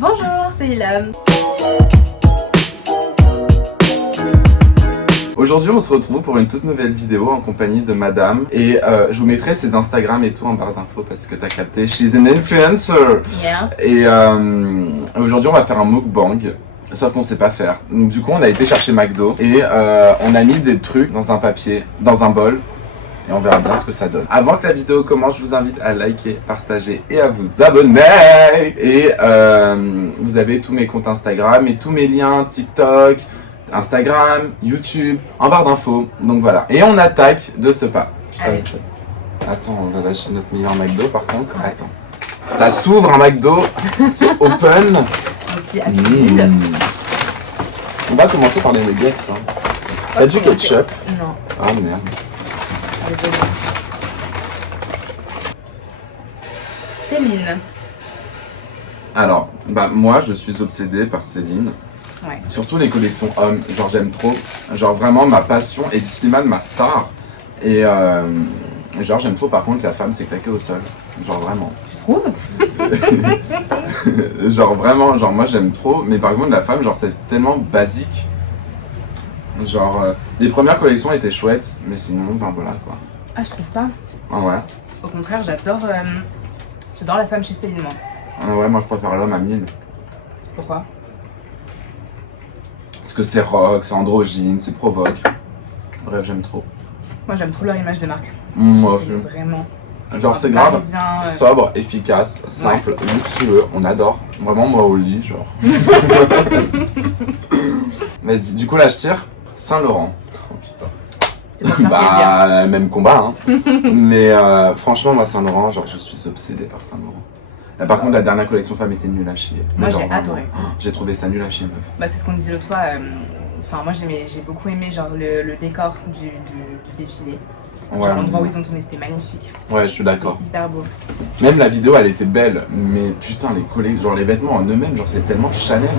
Bonjour, c'est Ilham. Aujourd'hui, on se retrouve pour une toute nouvelle vidéo en compagnie de Madame. Et je vous mettrai ses Instagram et tout en barre d'infos parce que t'as capté. She's an influencer. Yeah. Et aujourd'hui, on va faire un mukbang. Sauf qu'on sait pas faire. Donc du coup, on a été chercher McDo et on a mis des trucs dans un papier, dans un bol. Et on verra bien ce que ça donne. Avant que la vidéo commence, je vous invite à liker, partager et à vous abonner. Et vous avez tous mes comptes Instagram et tous mes liens TikTok, Instagram, YouTube, en barre d'infos. Donc voilà. Et on attaque de ce pas. Allez. Attends, on va lâcher notre meilleur McDo par contre. Attends. Ça s'ouvre un McDo. C'est open. Petit Happy Meal. On va commencer par les nuggets. Hein. T'as du ketchup? Non. Ah merde. Désolée. Céline. Alors, moi je suis obsédé par Céline. Ouais. Surtout les collections hommes, genre j'aime trop. Genre vraiment ma passion, Eddie Slimane, ma star. Et genre j'aime trop par contre la femme s'est claquée au sol. Genre vraiment. Tu trouves? Genre vraiment, genre moi j'aime trop. Mais par contre la femme, genre c'est tellement basique. Genre les premières collections étaient chouettes, mais sinon ben voilà quoi. Ah, je trouve pas. Ah ouais. Au contraire, j'adore la femme chez Céline, moi. Ah ouais, moi je préfère l'homme à 1000. Pourquoi? Parce que c'est rock, c'est androgyne, c'est provoque. Bref, j'aime trop. Moi, j'aime trop leur image de marque. Moi C'est aussi. vraiment. Genre c'est grave, parisien, sobre, efficace, simple, luxueux, on adore. Vraiment moi au lit, genre. Vas-y, du coup là je tire Saint-Laurent. Oh putain. C'était pour faire plaisir. Même combat hein. Mais franchement moi Saint-Laurent, genre je suis obsédé par Saint-Laurent. Là par contre la dernière collection femme était nulle à chier. Moi, Mais genre, j'ai vraiment, adoré. J'ai trouvé ça nul à chier meuf. Bah, c'est ce qu'on disait l'autre fois. Enfin, moi, j'ai beaucoup aimé genre le décor du défilé. Ouais, Genre l'endroit où ils ont tourné, c'était magnifique. ouais je suis d'accord. C'était hyper beau. Même la vidéo elle était belle, mais putain les collègues, genre les vêtements en eux-mêmes, genre c'est tellement Chanel.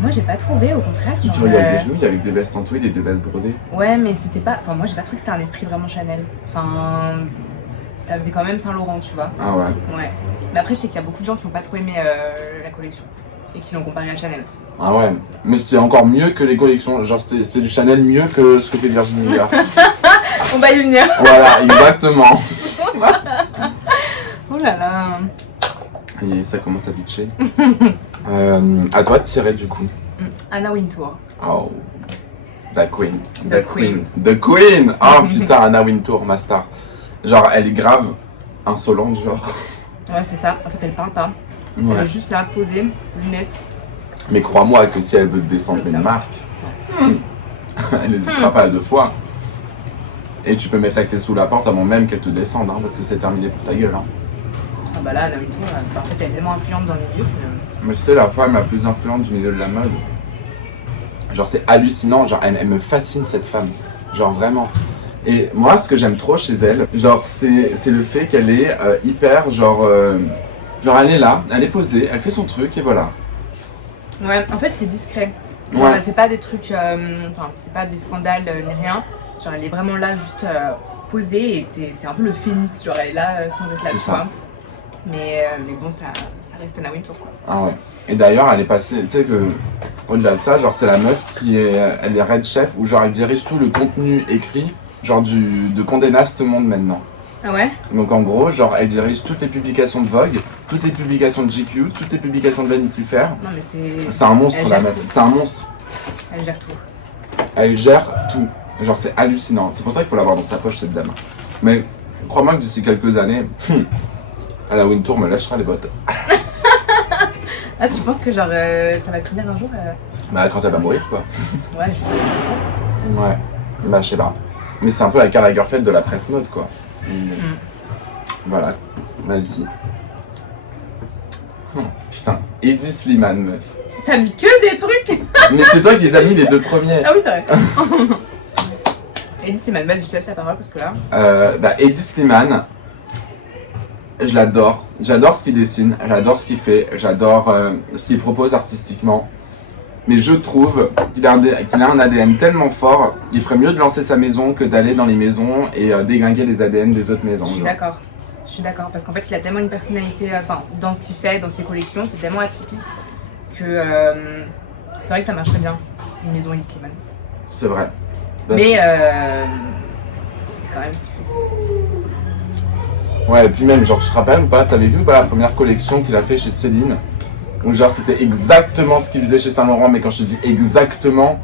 Moi, j'ai pas trouvé, au contraire. Tu Genre, vois, il y a des genouilles avec des vestes en tweed et des vestes brodées. ouais, mais c'était pas. Enfin, moi, j'ai pas trouvé que c'était un esprit vraiment Chanel. Enfin, ça faisait quand même Saint-Laurent, tu vois. Ah ouais. Ouais. Mais après, je sais qu'il y a beaucoup de gens qui n'ont pas trop aimé la collection. Et qui l'ont comparé à Chanel aussi. Ah ouais. Mais c'était encore mieux que les collections. Genre c'est du Chanel mieux que ce que fait Virginie Viard. On va y venir. Voilà, exactement. Oh là là. Et ça commence à bitcher. À toi de tirer du coup. Anna Wintour. Oh. The Queen. The Queen. The Queen. Oh putain, Anna Wintour, ma star. Genre elle est grave insolente genre. Ouais, c'est ça. En fait, elle parle pas. Ouais. Elle est juste là, posée, lunettes. Mais crois-moi que si elle veut te descendre une marque, elle n'hésitera pas à 2 fois. Et tu peux mettre la clé sous la porte avant même qu'elle te descende, hein, parce que c'est terminé pour ta gueule. Hein. Ah bah là, Anna Wintour, en fait, elle est tellement influente dans le milieu que... Mais c'est la femme la plus influente du milieu de la mode. Genre c'est hallucinant, genre elle me fascine cette femme. Genre vraiment. Et moi ce que j'aime trop chez elle, genre c'est le fait qu'elle est hyper genre elle est là, elle est posée, elle fait son truc et voilà. Ouais, en fait, c'est discret. Genre, Ouais. elle fait pas des trucs... Enfin, c'est pas des scandales ni rien. Genre, elle est vraiment là, juste posée. Et c'est un peu le phénix. Genre, elle est là sans être là, C'est tu ça. vois. Mais bon, ça reste Anna Wintour, quoi. Ah ouais. Et d'ailleurs elle est passée, tu sais que au-delà de ça, genre c'est la meuf qui est, elle est Red Chef ou genre elle dirige tout le contenu écrit, genre de Condé Nast Monde maintenant. Ah ouais? Donc en gros, genre elle dirige toutes les publications de Vogue, toutes les publications de GQ, toutes les publications de Vanity Fair. Non, mais c'est... C'est un monstre Elle la gère meuf, tout. c'est un monstre. Elle gère tout. Elle gère tout. Genre c'est hallucinant. C'est pour ça qu'il faut l'avoir dans sa poche cette dame. Mais crois-moi que d'ici quelques années, Anna Wintour me lâchera les bottes. Ah, tu penses que genre ça va se finir un jour Bah quand elle va mourir quoi. Ouais, je sais. Ouais. Bah je sais pas. Mais c'est un peu la Karl Lagerfeld de la presse mode quoi. Voilà. Vas-y. Putain. Eddie Slimane meuf. T'as mis que des trucs. Mais c'est toi qui les as mis les 2 premiers. Ah oui, c'est vrai. Eddie Slimane, vas-y, je te laisse la parole parce que là... Eddie Slimane, je l'adore. J'adore ce qu'il dessine, j'adore ce qu'il fait, j'adore ce qu'il propose artistiquement. Mais je trouve qu'il a un ADN tellement fort, il ferait mieux de lancer sa maison que d'aller dans les maisons et déglinguer les ADN des autres maisons. Je suis genre. d'accord. Je Je suis d'accord, parce qu'en fait, il a tellement une personnalité, enfin, dans ce qu'il fait, dans ses collections, c'est tellement atypique que c'est vrai que ça marcherait bien, une maison Elie Slimane. C'est vrai. Mais quand même, ce qu'il fait, c'est... Ouais, et puis même, genre, tu te rappelles ou pas, t'avais vu ou pas la première collection qu'il a fait chez Céline? Où genre, c'était exactement ce qu'il faisait chez Saint Laurent, mais quand je te dis exactement,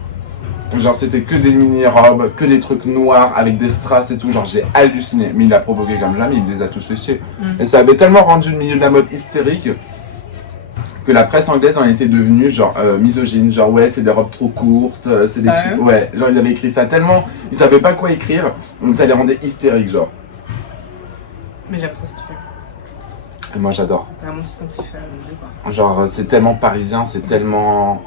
genre, c'était que des mini-robes, que des trucs noirs avec des strass et tout, genre, j'ai halluciné. Mais il l'a provoqué comme jamais, il les a tous léchés. Et ça avait tellement rendu le milieu de la mode hystérique que la presse anglaise en était devenue genre misogyne, genre ouais c'est des robes trop courtes, c'est des trucs, ouais, genre ils avaient écrit ça tellement, ils savaient pas quoi écrire, donc ça les rendait hystériques genre. Mais j'aime trop ce qu'il fait. Et moi j'adore. C'est vraiment tout ce qu'on kiffe quoi. Genre c'est tellement parisien, c'est tellement...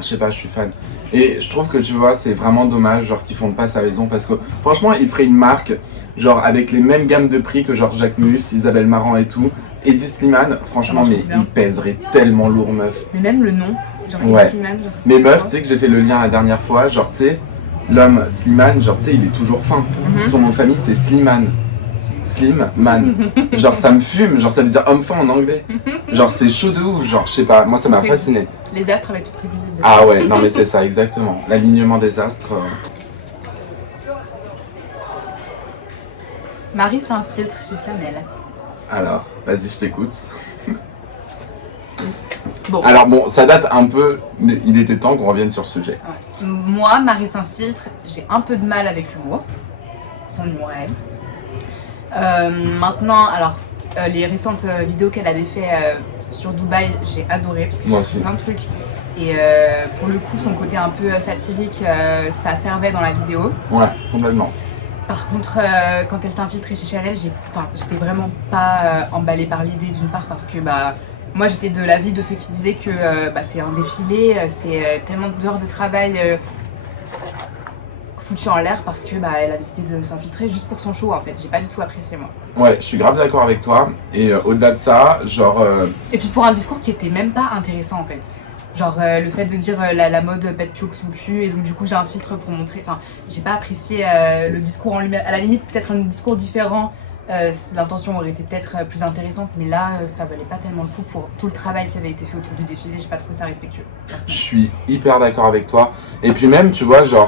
Je sais pas, je suis fan. Et je trouve que tu vois, c'est vraiment dommage genre qu'ils fondent pas sa maison parce que franchement, ils feraient une marque genre avec les mêmes gammes de prix que genre Jacques Mus, Isabelle Marant et tout. Eddie Slimane, franchement, mais il pèserait tellement lourd, meuf. Mais même le nom, genre Eddie ouais. Slimane, genre mais meuf, tu sais que j'ai fait le lien la dernière fois, genre tu sais, l'homme Slimane, genre tu sais, il est toujours fin. Son nom de famille c'est Slimane. Slim man, genre ça me fume, genre ça veut dire homme fin en anglais. Genre c'est chaud de ouf, genre je sais pas, moi ça m'a fasciné. Les astres avaient tout prévu. Ah ouais, non mais c'est ça exactement, l'alignement des astres. Marie s'infiltre chez Chanel. Alors, vas-y je t'écoute. Bon. Alors bon, ça date un peu, mais il était temps qu'on revienne sur ce sujet. Ouais. Moi, Marie s'infiltre, j'ai un peu de mal avec l'humour, son humour à elle. Maintenant, alors, les récentes vidéos qu'elle avait fait sur Dubaï, j'ai adoré parce que j'ai fait plein de trucs. Et pour le coup, son côté un peu satirique, ça servait dans la vidéo. Ouais, complètement. Par contre, quand elle s'est infiltrée chez Chanel, j'étais vraiment pas emballée par l'idée d'une part parce que moi j'étais de l'avis de ceux qui disaient que c'est un défilé, c'est tellement d'heures de travail foutu en l'air parce que elle a décidé de s'infiltrer juste pour son show en fait. J'ai pas du tout apprécié moi. Ouais, je suis grave d'accord avec toi. Et au-delà de ça, genre... Et puis pour un discours qui était même pas intéressant en fait. Genre le fait de dire la mode pète plus haut que son cul et donc du coup j'ai un filtre pour montrer... Enfin, j'ai pas apprécié le discours en lui-même. À la limite peut-être un discours différent, l'intention aurait été peut-être plus intéressante. Mais là ça valait pas tellement le coup pour tout le travail qui avait été fait autour du défilé. J'ai pas trouvé ça respectueux. Je suis hyper d'accord avec toi. Et puis même, tu vois, genre...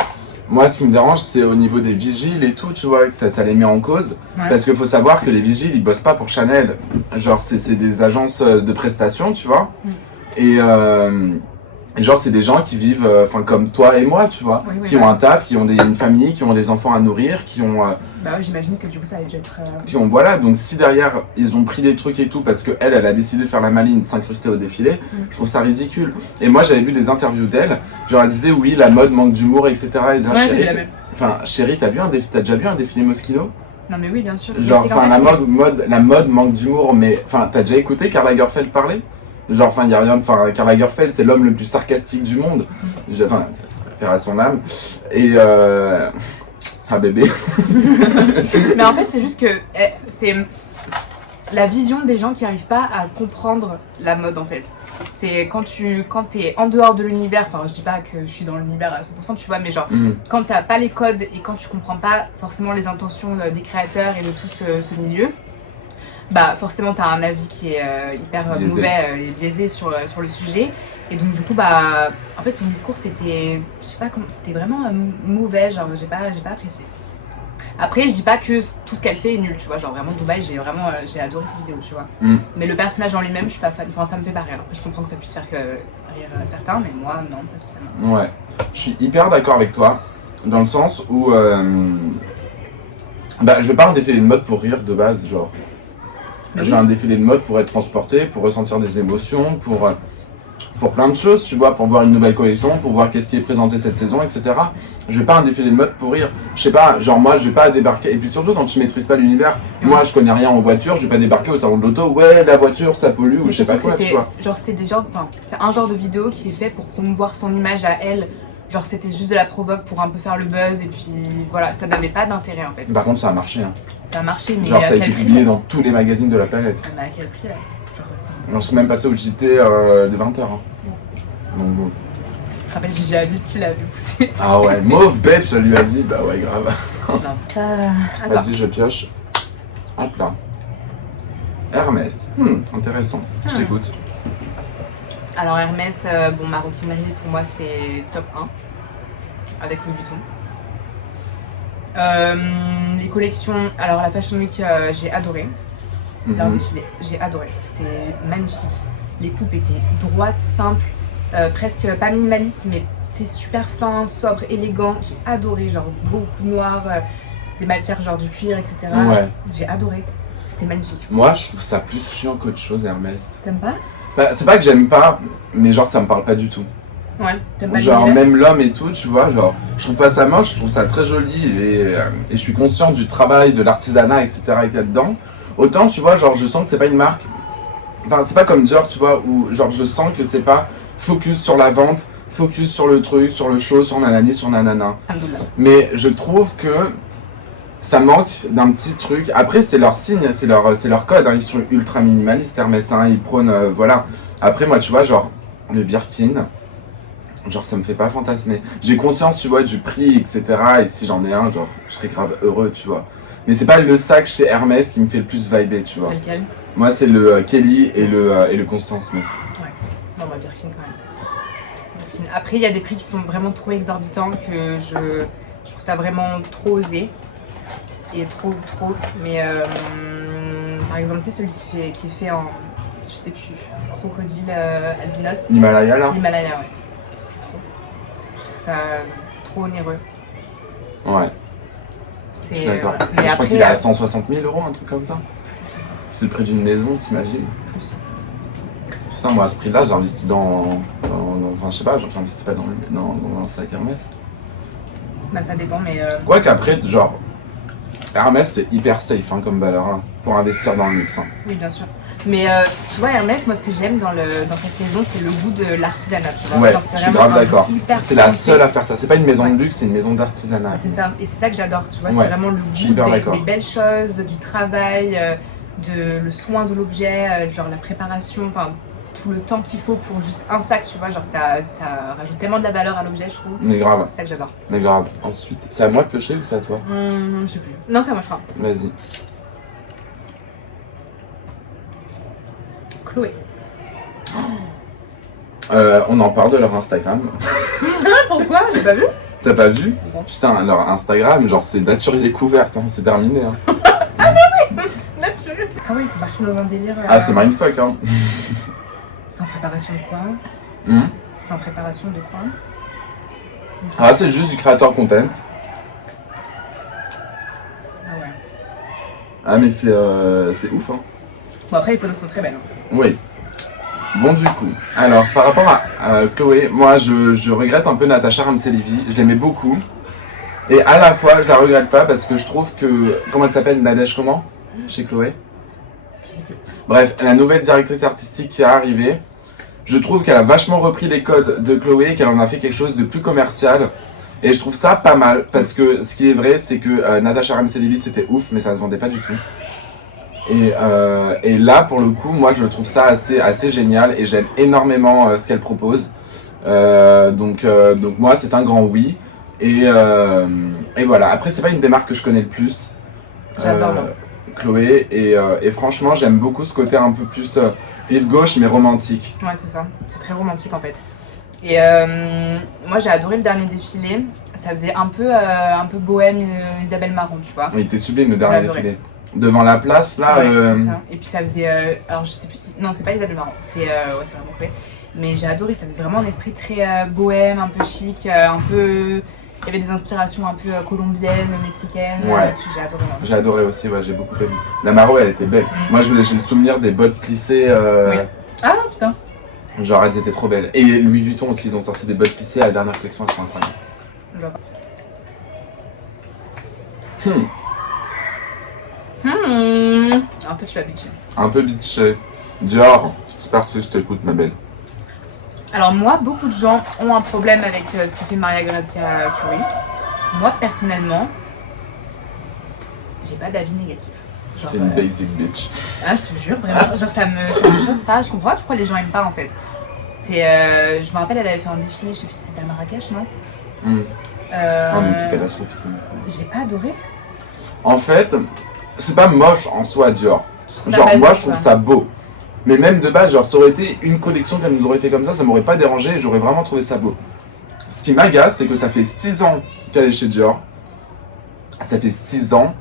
Moi, ce qui me dérange, c'est au niveau des vigiles et tout, tu vois, que ça les met en cause. Ouais. Parce qu'il faut savoir que les vigiles, ils bossent pas pour Chanel. Genre, c'est des agences de prestations, tu vois. Et genre, c'est des gens qui vivent, comme toi et moi, tu vois, qui ont un taf, qui ont une famille, qui ont des enfants à nourrir, qui ont... Bah oui, j'imagine que du coup, ça a dû être... Qui ont, voilà, donc si derrière, ils ont pris des trucs et tout, parce qu'elle a décidé de faire la maline, de s'incruster au défilé, je trouve ça ridicule. Et moi, j'avais vu des interviews d'elle, genre, elle disait, oui, la mode manque d'humour, etc. Et dire, ouais, chérie, chérie, t'as déjà vu un défilé Moschino? Non mais oui, bien sûr. Genre, la mode manque d'humour, mais... Enfin, t'as déjà écouté Karl Lagerfeld parler? Genre, il y a rien, Karl Lagerfeld, c'est l'homme le plus sarcastique du monde. Enfin, père à son âme. Et ah bébé. Mais en fait, c'est juste que c'est la vision des gens qui n'arrivent pas à comprendre la mode en fait. C'est quand t'es en dehors de l'univers, enfin je dis pas que je suis dans l'univers à 100%, tu vois, mais genre quand t'as pas les codes et quand tu comprends pas forcément les intentions des créateurs et de tout ce milieu, forcément t'as un avis qui est hyper mauvais et biaisé sur le sujet. Et donc du coup en fait son discours c'était, je sais pas comment, c'était vraiment mauvais, genre j'ai pas apprécié. Après je dis pas que tout ce qu'elle fait est nul, tu vois, genre vraiment Dubaï j'ai adoré ses vidéos, tu vois. Mais le personnage en lui-même je suis pas fan, enfin ça me fait pas rire. Je comprends que ça puisse faire rire certains, mais moi non, pas spécialement. Ouais, je suis hyper d'accord avec toi, dans le sens où je vais pas un défilé de mode pour rire de base, genre. Je vais un défilé de mode pour être transporté, pour ressentir des émotions, pour plein de choses, tu vois, pour voir une nouvelle collection, pour voir qu'est-ce qui est présenté cette saison, etc. Je vais pas un défilé de mode pour rire. Je sais pas, genre moi je vais pas débarquer, et puis surtout quand tu maîtrises pas l'univers, moi je connais rien en voiture, je vais pas débarquer au salon de l'auto, ouais la voiture ça pollue ou je sais pas quoi, tu vois. Genre c'est un genre de vidéo qui est fait pour promouvoir son image à elle. Genre c'était juste de la provoque pour un peu faire le buzz et puis voilà, ça n'avait pas d'intérêt en fait. Par contre ça a marché hein. Ça a marché mais genre ça a été publié dans tous les magazines de la planète. Mais à quel prix là? Genre c'est même passé au JT de 20h hein. Donc bon. Je te rappelle Gigi Hadid qui l'avait poussé. Ah ouais, mauve bête, je lui ai dit, bah ouais grave. Non, vas-y je pioche. Hop là. Hermès. Intéressant. Je t'écoute. Alors Hermès, bon, maroquinerie pour moi c'est top 1 avec Louis Vuitton. Les collections, alors la Fashion Week, j'ai adoré. Leur défilé, j'ai adoré. C'était magnifique. Les coupes étaient droites, simples, presque pas minimalistes, mais c'est super fin, sobre, élégant. J'ai adoré, genre beaucoup de noir, des matières genre du cuir, etc. Ouais. J'ai adoré. C'était magnifique. Moi, je trouve ça plus chiant qu'autre chose, Hermès. T'aimes pas? Bah, c'est pas que j'aime pas, mais genre ça me parle pas du tout. Ouais, t'aimes pas Genre l'univers? même l'homme et tout, tu vois, genre je trouve pas ça moche, je trouve ça très joli et je suis conscient du travail, de l'artisanat, etc. qu'il y a dedans. Autant, tu vois, genre je sens que c'est pas une marque, enfin c'est pas comme Dior, tu vois, où genre je sens que c'est pas focus sur la vente, focus sur le truc, sur le show, sur nanani, sur nanana. Alhamdoulilah. Mais je trouve que ça manque d'un petit truc. Après, c'est leur signe, c'est leur code. Hein. Ils sont ultra minimalistes, Hermès. Hein. Ils prônent, voilà. Après, moi, tu vois, genre, le Birkin, genre, ça me fait pas fantasmer. J'ai conscience, tu vois, du prix, etc. Et si j'en ai un, genre, je serais grave heureux, tu vois. Mais c'est pas le sac chez Hermès qui me fait le plus vibrer, tu vois. C'est lequel? Moi, c'est le Kelly et le Constance, meuf. Ouais, non, bah Birkin quand même. Birkin. Après, il y a des prix qui sont vraiment trop exorbitants que je trouve ça vraiment trop osé. Et trop. Mais par exemple, tu sais, celui qui est fait en, je sais plus, crocodile albinos. L'Himalaya, là. L'Himalaya, ouais. C'est trop. Je trouve ça trop onéreux. Ouais, C'est, je suis d'accord. mais Je crois après, qu'il est à 160 000 €, un truc comme ça. plus, C'est le prix d'une maison, t'imagines? plus. Putain, moi à ce prix-là, j'investis enfin, je sais pas, j'investis pas dans un sac Hermès. Bah, ça dépend, mais Quoi qu'après, genre, Hermès c'est hyper safe hein, comme valeur hein, pour investir dans le luxe. Hein. oui, bien sûr. Mais tu vois, Hermès, moi, ce que j'aime dans cette maison, c'est le goût de l'artisanat. Tu vois. Ouais, Genre, c'est je suis vraiment grave un d'accord. goût hyper C'est la foncé. seule à faire ça. C'est pas une maison Ouais. de luxe, c'est une maison d'artisanat. C'est ça, et c'est ça que j'adore, tu vois, Ouais, c'est vraiment le je suis goût hyper d'accord. des belles choses, du travail, le soin de l'objet, genre la préparation, enfin tout le temps qu'il faut pour juste un sac, tu vois, genre ça rajoute tellement de la valeur à l'objet, je trouve. Mais grave, C'est ça que j'adore. mais grave. Ensuite, c'est à moi de piocher ou c'est à toi? Je sais plus. Non, c'est à moi, je crois. Vas-y. Chloé. On en parle de leur Instagram. Pourquoi? J'ai pas vu. T'as pas vu? Putain, leur Instagram, genre c'est nature et découverte, hein, c'est terminé. Hein. Là-dessus. Ah oui, ils sont partis dans un délire. Ah, c'est mindfuck, hein. C'est en préparation de quoi? Hmm. C'est en préparation de quoi? Ah, c'est juste du creator content. Ah ouais. Ah, mais c'est ouf, hein. Bon, après, les photos sont très belles. Hein. Oui. Bon, du coup, alors par rapport à Chloé, moi je regrette un peu Natacha Ramsey-Levy. Je l'aimais beaucoup. Et à la fois, je la regrette pas parce que je trouve que. Comment elle s'appelle? Nadège comment? Chez Chloé? Bref, la nouvelle directrice artistique qui est arrivée, je trouve qu'elle a vachement repris les codes de Chloé et qu'elle en a fait quelque chose de plus commercial. Et je trouve ça pas mal parce que ce qui est vrai, c'est que Natacha Ramsey-Levy c'était ouf, mais ça se vendait pas du tout. Et là, pour le coup, moi je trouve ça assez génial et j'aime énormément ce qu'elle propose. Donc moi, c'est un grand oui. Et voilà. Après, c'est pas une des marques que je connais le plus. J'adore, moi. Chloé. Et franchement, j'aime beaucoup ce côté un peu plus rive gauche, mais romantique. Ouais, c'est ça. C'est très romantique en fait. Et moi j'ai adoré le dernier défilé. Ça faisait un peu bohème Isabelle Marant, tu vois. Il était sublime le dernier J'ai adoré. défilé. Devant la place, là. Ouais, c'est ça. Et puis ça faisait. Alors je sais plus si. Non, c'est pas Isabelle Marant. C'est c'est vraiment Chloé. Mais j'ai adoré. Ça faisait vraiment un esprit très bohème, un peu chic, un peu. Il y avait des inspirations un peu colombiennes, mexicaines. Ouais. J'ai adoré. Moi. J'ai adoré aussi, ouais, j'ai beaucoup aimé. La Maro, elle était belle. Moi, j'ai le souvenir des bottes plissées. Oui. Ah putain. Genre, elles étaient trop belles. Et Louis Vuitton aussi, ils ont sorti des bottes plissées à la dernière collection, elles sont incroyables. Je vois pas. Alors toi tu vas bitcher. Un peu bitché. Dior, c'est parti, je t'écoute, ma belle. Alors moi, beaucoup de gens ont un problème avec ce que fait Maria Grazia Chiuri. Moi, personnellement, j'ai pas d'avis négatif. Genre, T'es une basic bitch. ah, je te jure, vraiment, genre ça me choque pas. Je comprends pas pourquoi les gens aiment pas en fait. C'est, je me rappelle, elle avait fait un défilé, je sais plus si c'était à Marrakech, non? Un outil catastrophique. J'ai pas adoré. En fait, c'est pas moche en soi, Dior. trouve ça Genre, basique, moi, je trouve quoi. ça beau. Mais même de base, genre, ça aurait été une collection qu'elle nous aurait fait comme ça m'aurait pas dérangé et j'aurais vraiment trouvé ça beau. Ce qui m'agace, c'est que ça fait 6 ans qu'elle est chez Dior. Ça fait 6 ans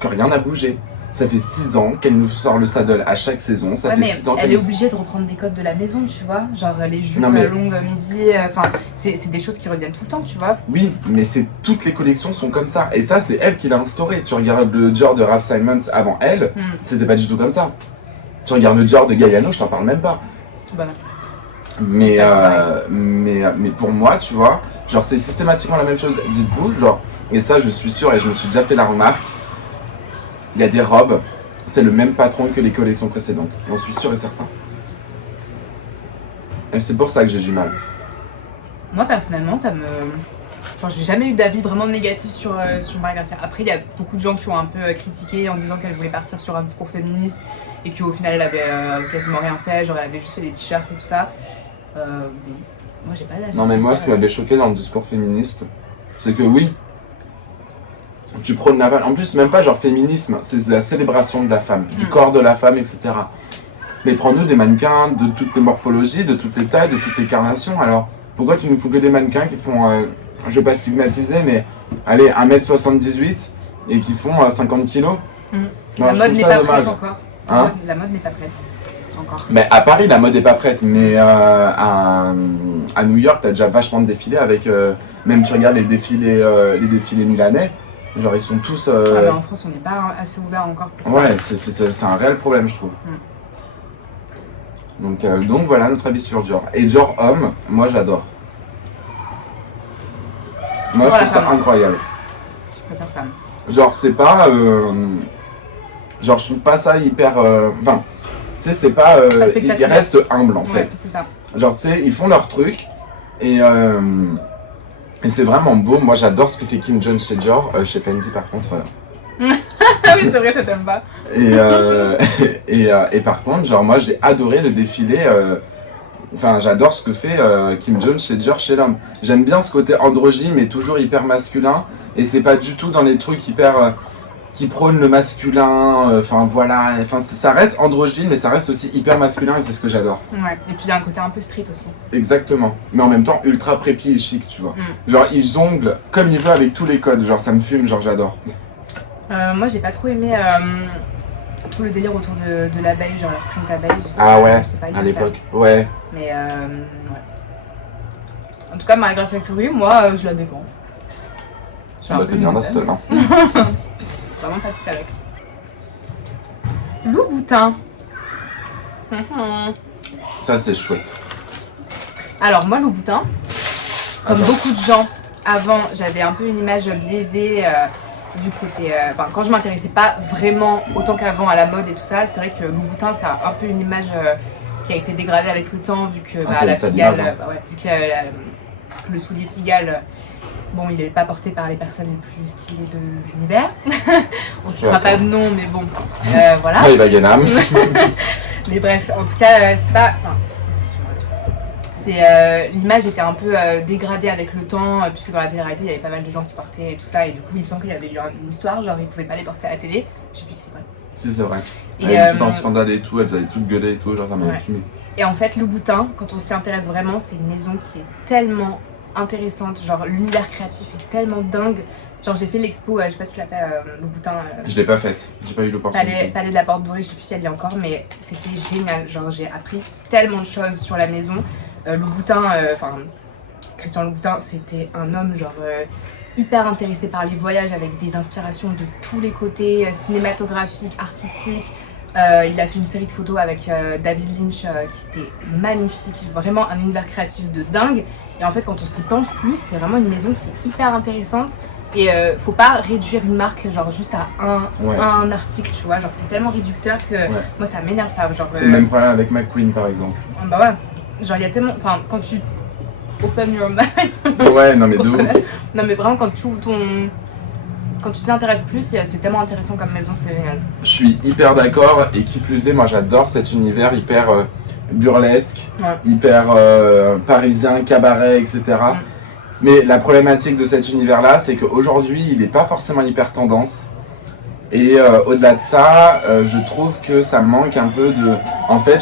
que rien n'a bougé. Ça fait 6 ans qu'elle nous sort le saddle à chaque saison. Ça Ouais, fait mais 6 ans elle qu'elle est nous... obligée de reprendre des codes de la maison, tu vois. Genre les jupes Non, mais- longues midi, enfin, c'est des choses qui reviennent tout le temps, tu vois. Oui, mais toutes les collections sont comme ça. Et ça, c'est elle qui l'a instauré. Tu regardes le Dior de Raf Simons avant elle, c'était pas du tout comme ça. Tu regardes le Dior de Galliano, je t'en parle même pas. Bah, Mais, C'est pas mais pour moi, tu vois, genre c'est systématiquement la même chose. Dites-vous, genre, et ça je suis sûr et je me suis déjà fait la remarque, il y a des robes, c'est le même patron que les collections précédentes. J'en suis sûr et certain. Et c'est pour ça que j'ai du mal. moi personnellement, ça me. Genre, j'ai jamais eu d'avis vraiment négatif sur Maria Garcia. Après, il y a beaucoup de gens qui ont un peu critiqué en disant qu'elle voulait partir sur un discours féministe et qu'au final, elle avait quasiment rien fait. Genre, elle avait juste fait des t-shirts et tout ça. Bon, moi, j'ai pas d'avis. Non mais sur moi ça. ce qui m'avait choqué dans le discours féministe, c'est que oui, tu prônes la femme, en plus même pas genre féminisme, c'est la célébration de la femme, du corps de la femme, etc. Mais prends-nous des mannequins de toutes les morphologies, de toutes les tailles, de toutes les carnations, alors pourquoi tu nous fous que des mannequins qui font, je vais pas stigmatiser, mais allez, 1m78 et qui font 50 kilos? La Non, je mode trouve n'est ça pas dommage. prête encore. Hein? La mode n'est pas prête encore. Mais à Paris, la mode est pas prête, mais à New York, t'as déjà vachement de défilés avec. Même tu regardes les défilés milanais, genre ils sont tous. Ah, mais en France, on n'est pas assez ouvert encore. Pour ça. Ouais, c'est un réel problème, je trouve. Donc voilà notre avis sur Dior. Et Dior homme, moi j'adore. Moi je Voilà, trouve ça femme. incroyable. Je préfère femme. Genre c'est pas. Genre je trouve pas ça hyper. Enfin, tu sais, c'est pas. Pas Ils spectaculaire. restent humbles en fait. Ouais, c'est ça. Genre, tu sais, ils font leur truc et c'est vraiment beau. Moi, j'adore ce que fait Kim Jones chez Dior, chez Fendi par contre. Ah oui, c'est vrai, ça t'aime pas. Et par contre, genre, moi, j'ai adoré le défilé. Enfin, j'adore ce que fait Kim Jones chez Dior, chez l'homme. J'aime bien ce côté androgyne, mais toujours hyper masculin. Et c'est pas du tout dans les trucs hyper. Qui prônent le masculin. Enfin, voilà. Enfin, ça reste androgyne, mais ça reste aussi hyper masculin et c'est ce que j'adore. Ouais, et puis il y a un côté un peu street aussi. Exactement, mais en même temps ultra prépi et chic, tu vois. Genre il jongle comme il veut avec tous les codes, genre ça me fume, genre j'adore. Moi, j'ai pas trop aimé tout le délire autour de l'abeille, genre leur print abeille. Ah ouais, j'étais pas à hyper l'époque, ouais. fan. Mais ouais. En tout cas, Maria Gracia Curie, moi, je la défends. Je suis un Bah peu t'es bien la innocente. seule, hein. Vraiment pas touché avec. Louboutin. Ça c'est chouette. Alors moi, Louboutin, comme Alors. beaucoup de gens, avant, j'avais un peu une image biaisée, vu que c'était... Enfin, quand je m'intéressais pas vraiment autant qu'avant à la mode et tout ça, c'est vrai que Louboutin, ça a un peu une image qui a été dégradée avec le temps, vu que c'est la une sale Pigalle, image, ouais, vu que le soulier Pigalle, bon, il n'est pas porté par les personnes les plus stylées de l'univers. On ne citera pas de nom, mais bon, voilà. Ah, il va Ganam. Mais bref, en tout cas, c'est pas... Enfin, l'image était un peu dégradée avec le temps, puisque dans la télé-réalité, il y avait pas mal de gens qui portaient et tout ça, et du coup, il me semble qu'il y avait eu une histoire, genre ils pouvaient pas les porter à la télé. Je sais plus si c'est vrai. Si c'est vrai. Et, Il y a eu tout un scandale et tout, elles avaient toutes gueulé et tout, genre ça m'avait Ouais. fumé. Et en fait, Louboutin, quand on s'y intéresse vraiment, c'est une maison qui est tellement intéressante, genre l'univers créatif est tellement dingue. Genre j'ai fait l'expo, je sais pas si tu l'as fait, Louboutin, Je l'ai pas faite, j'ai pas eu l'opportunité. Palais de la Porte Dorée, je sais plus si elle y est encore, mais c'était génial. Genre j'ai appris tellement de choses sur la maison. Louboutin, Christian Louboutin, c'était un homme genre hyper intéressé par les voyages avec des inspirations de tous les côtés, cinématographiques, artistiques. Il a fait une série de photos avec David Lynch qui était magnifique, vraiment un univers créatif de dingue. Et en fait, quand on s'y penche plus, c'est vraiment une maison qui est hyper intéressante. Et faut pas réduire une marque genre juste à un article, tu vois. Genre c'est tellement réducteur que moi ça m'énerve ça. Genre, C'est le même problème avec McQueen par exemple. Bah ouais, genre il y a tellement. Enfin, quand tu open your mind. Ouais, non mais de ouf. Non mais vraiment, quand tu ouvres ton. Quand tu t'intéresses plus, c'est tellement intéressant comme maison, c'est génial. Je suis hyper d'accord et qui plus est, moi j'adore cet univers hyper burlesque, hyper parisien, cabaret, etc. Mais la problématique de cet univers-là, c'est qu'aujourd'hui, il n'est pas forcément hyper tendance. Et au-delà de ça, je trouve que ça manque un peu de... En fait,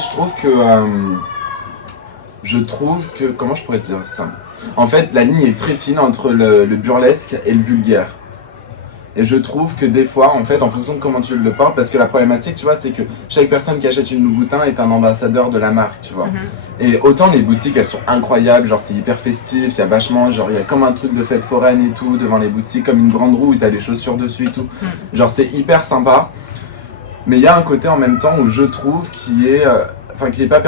comment je pourrais dire ça? En fait, la ligne est très fine entre le burlesque et le vulgaire. Et je trouve que des fois, en fait, en fonction de comment tu le portes, parce que la problématique, tu vois, c'est que chaque personne qui achète une Louboutin est un ambassadeur de la marque, tu vois. Et autant les boutiques, elles sont incroyables, genre c'est hyper festif, il y a vachement, genre il y a comme un truc de fête foraine et tout, devant les boutiques, comme une grande roue où t'as des chaussures dessus et tout. Genre c'est hyper sympa. Mais il y a un côté en même temps où je trouve qui est pas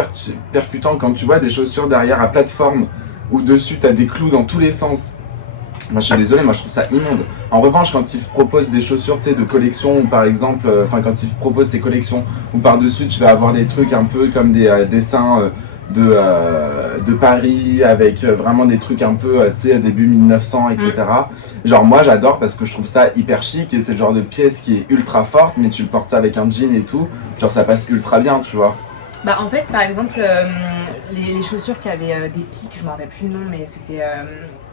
percutant quand tu vois des chaussures derrière à plateforme, où dessus t'as des clous dans tous les sens. Moi je suis désolé, moi je trouve ça immonde. En revanche, quand ils proposent des chaussures, tu sais, de collection, ou par exemple, quand ils proposent ces collections, où par-dessus tu vas avoir des trucs un peu comme des dessins de Paris, avec vraiment des trucs un peu, tu sais, début 1900, etc. Genre moi j'adore parce que je trouve ça hyper chic, et c'est le genre de pièce qui est ultra forte, mais tu le portes ça avec un jean et tout, genre ça passe ultra bien, tu vois. Bah en fait, par exemple, les chaussures qui avaient des pics, je me rappelle plus le nom, mais c'était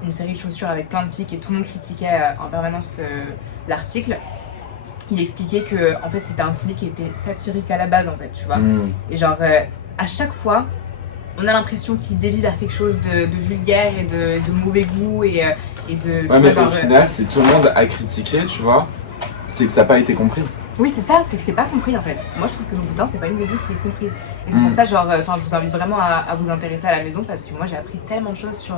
une série de chaussures avec plein de pics et tout le monde critiquait en permanence l'article. Il expliquait que en fait c'était un soulier qui était satirique à la base, en fait, tu vois. Et genre à chaque fois, on a l'impression qu'il dévie vers quelque chose de vulgaire et de mauvais goût et de... Ouais, mais au final, si tout le monde a critiqué, tu vois, c'est que ça n'a pas été compris. Oui, c'est ça, c'est que c'est pas compris en fait. Moi je trouve que Louboutin c'est pas une maison qui est comprise. Et c'est pour ça, genre, je vous invite vraiment à vous intéresser à la maison parce que moi j'ai appris tellement de choses sur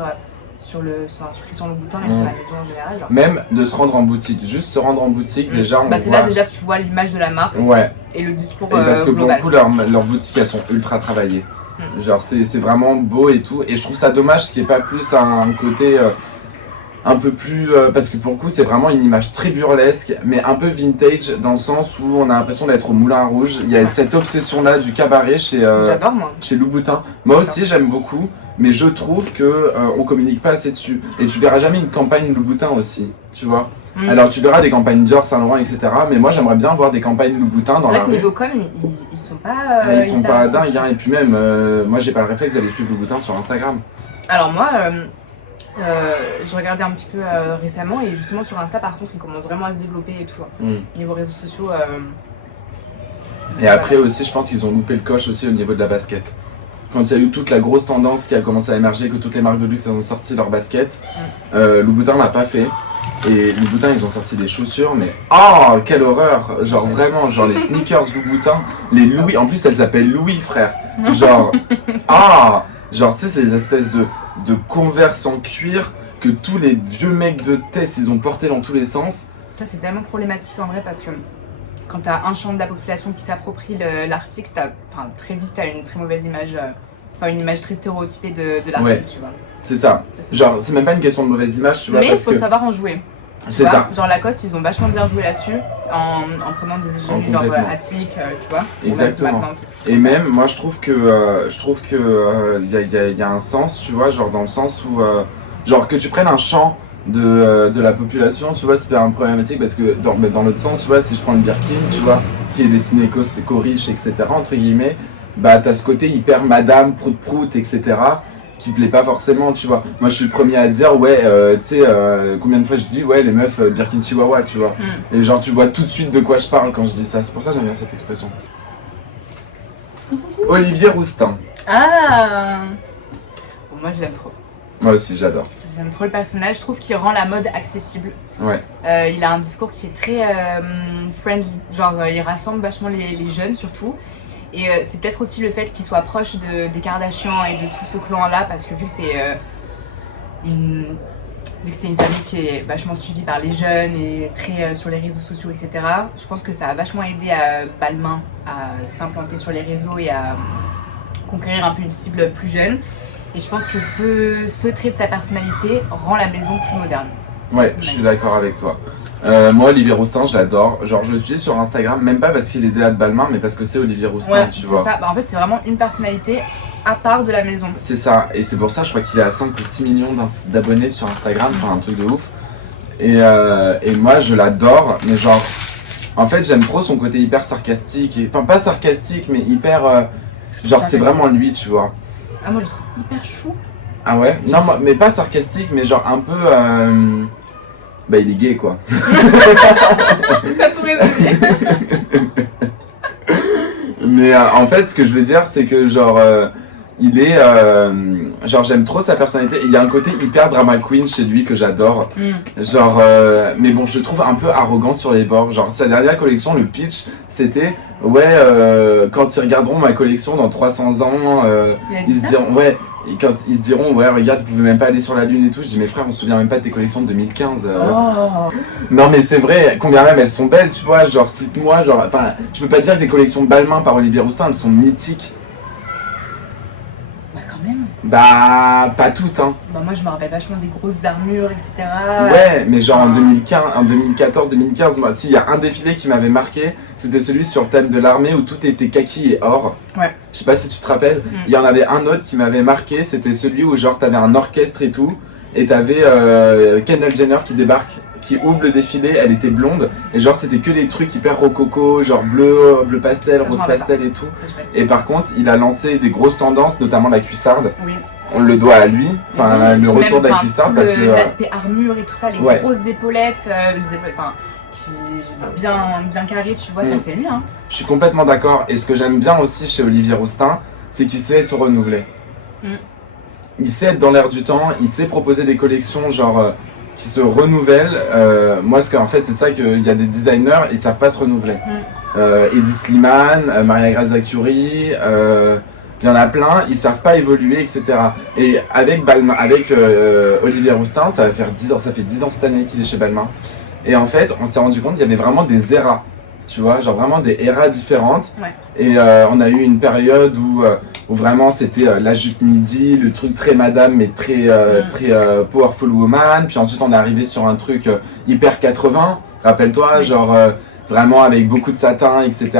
Christian Louboutin et sur la maison en général. Genre. Même de se rendre en boutique, juste se rendre en boutique, déjà on Bah c'est voit... là déjà que tu vois l'image de la marque et le discours et parce que global. pour le coup, leurs boutiques elles sont ultra travaillées. Genre c'est vraiment beau et tout. Et je trouve ça dommage qu'il n'y ait pas plus un côté... un peu plus... parce que pour le coup c'est vraiment une image très burlesque, mais un peu vintage, dans le sens où on a l'impression d'être au Moulin Rouge. Il y a cette obsession là du cabaret J'adore moi. Chez Louboutin. Moi aussi j'aime beaucoup, mais je trouve que on communique pas assez dessus. Et tu verras jamais une campagne Louboutin aussi, tu vois. Alors tu verras des campagnes Dior, Saint Laurent, etc. Mais moi j'aimerais bien voir des campagnes Louboutin dans la rue. C'est vrai que niveau com, ils sont pas... ils sont pas dingues, hein. Et puis même, moi j'ai pas le réflexe d'aller suivre Louboutin sur Instagram. Alors moi... je regardais un petit peu récemment et justement sur Insta par contre ils commencent vraiment à se développer et tout. Niveau réseaux sociaux. Et après aussi je pense qu'ils ont loupé le coche aussi au niveau de la basket. Quand il y a eu toute la grosse tendance qui a commencé à émerger, que toutes les marques de luxe ont sorti leurs baskets, Louboutin l'a pas fait. Et Louboutin ils ont sorti des chaussures, mais oh quelle horreur! Genre vraiment, genre les sneakers Louboutin, les Louis, en plus elles s'appellent Louis frère. Genre genre tu sais c'est des espèces de Converse en cuir que tous les vieux mecs de Tess ils ont porté dans tous les sens. Ça c'est tellement problématique en vrai parce que quand t'as un champ de la population qui s'approprie l'article, très vite t'as une très mauvaise image, une image très stéréotypée de l'article, tu vois. C'est ça. Genre c'est même pas une question de mauvaise image, tu vois. Mais il faut savoir en jouer. C'est ça. Genre Lacoste, ils ont vachement bien joué là-dessus en prenant des égéries genre attiques, tu vois. Exactement. Et même, moi je trouve que y a un sens, tu vois, genre dans le sens où genre que tu prennes un champ de la population, tu vois, c'est pas un problématique parce que dans l'autre sens, tu vois, si je prends le Birkin, tu vois, qui est destiné qu'aux riches, etc. entre guillemets, bah t'as ce côté hyper madame, prout-prout, etc. qui plaît pas forcément, tu vois. Moi je suis le premier à dire ouais, tu sais, combien de fois je dis ouais les meufs Birkin Chihuahua, tu vois. Et genre tu vois tout de suite de quoi je parle quand je dis ça, c'est pour ça que j'aime bien cette expression. Olivier Rousteing. Ah bon, moi je l'aime trop. Moi aussi j'adore. J'aime trop le personnage, je trouve qu'il rend la mode accessible. Ouais. Il a un discours qui est très friendly, genre il rassemble vachement les jeunes surtout. Et c'est peut-être aussi le fait qu'il soit proche des Kardashians et de tout ce clan-là, parce que vu que c'est une famille qui est vachement suivie par les jeunes et très sur les réseaux sociaux, etc., je pense que ça a vachement aidé à Balmain à s'implanter sur les réseaux et à conquérir un peu une cible plus jeune. Et je pense que ce trait de sa personnalité rend la maison plus moderne. Ouais, je suis d'accord avec toi. Moi, Olivier Rousteing, je l'adore. Genre, je le suis sur Instagram, même pas parce qu'il est DA de Balmain, mais parce que c'est Olivier Rousteing, tu vois. C'est ça. Bah, en fait, c'est vraiment une personnalité à part de la maison. C'est ça. Et c'est pour ça, je crois qu'il est à 5 ou 6 millions d'abonnés sur Instagram. Enfin, un truc de ouf. Et moi, je l'adore. Mais genre, en fait, j'aime trop son côté hyper sarcastique. Enfin, pas sarcastique, mais hyper... genre, c'est vraiment lui, tu vois. Ah, moi, je le trouve hyper chou. Ah ouais? Non, mais pas sarcastique, mais genre un peu... Bah il est gay quoi. T'as tout résumé. Mais en fait, ce que je veux dire, c'est que genre, il est, genre j'aime trop sa personnalité. Il y a un côté hyper drama queen chez lui que j'adore. Genre, mais bon, je le trouve un peu arrogant sur les bords. Genre sa dernière collection, le pitch, c'était ouais, quand ils regarderont ma collection dans 300 ans, ils se diront ouais. Et quand ils se diront, ouais, regarde, vous pouvez même pas aller sur la lune et tout, je dis, mes frères, on se souvient même pas de tes collections de 2015. Oh. Non, mais c'est vrai, combien même elles sont belles, tu vois, genre, cite-moi, genre, enfin, tu peux pas dire que les collections Balmain par Olivier Rousteing, elles sont mythiques. Bah, quand même. Bah, pas toutes, hein. Bah, moi, je me rappelle vachement des grosses armures, etc. Ouais, mais genre en 2015, en 2014-2015, moi, s'il y a un défilé qui m'avait marqué, c'était celui sur le thème de l'armée où tout était kaki et or. Ouais. Je sais pas si tu te rappelles, il y en avait un autre qui m'avait marqué, c'était celui où genre t'avais un orchestre et tout, et t'avais Kendall Jenner qui débarque, qui ouvre le défilé, elle était blonde, et genre c'était que des trucs hyper rococo, genre bleu pastel, rose pastel et tout. Et par contre, il a lancé des grosses tendances, notamment la cuissarde. Oui. On le doit à lui, enfin oui, le retour de la cuissarde parce que l'aspect armure et tout ça, les ouais. grosses épaulettes, les épaulettes, enfin, qui bien carrées, tu vois, ça c'est lui, hein. Je suis complètement d'accord, et ce que j'aime bien aussi chez Olivier Rousteing, c'est qu'il sait se renouveler. Il sait être dans l'air du temps, il sait proposer des collections genre qui se renouvellent. Moi, en fait, c'est ça qu'il y a des designers, ils savent pas se renouveler. Eddie Slimane, Maria Grazia Curie, il y en a plein, ils savent pas évoluer, etc. Et avec Olivier Rousteing, ça va faire 10 ans, ça fait 10 ans cette année qu'il est chez Balmain. Et en fait, on s'est rendu compte qu'il y avait vraiment des eras, tu vois, genre vraiment des eras différentes. Ouais. Et on a eu une période où vraiment c'était la jupe midi, le truc très madame mais très powerful woman. Puis ensuite on est arrivé sur un truc hyper 80, rappelle-toi, genre vraiment avec beaucoup de satin, etc.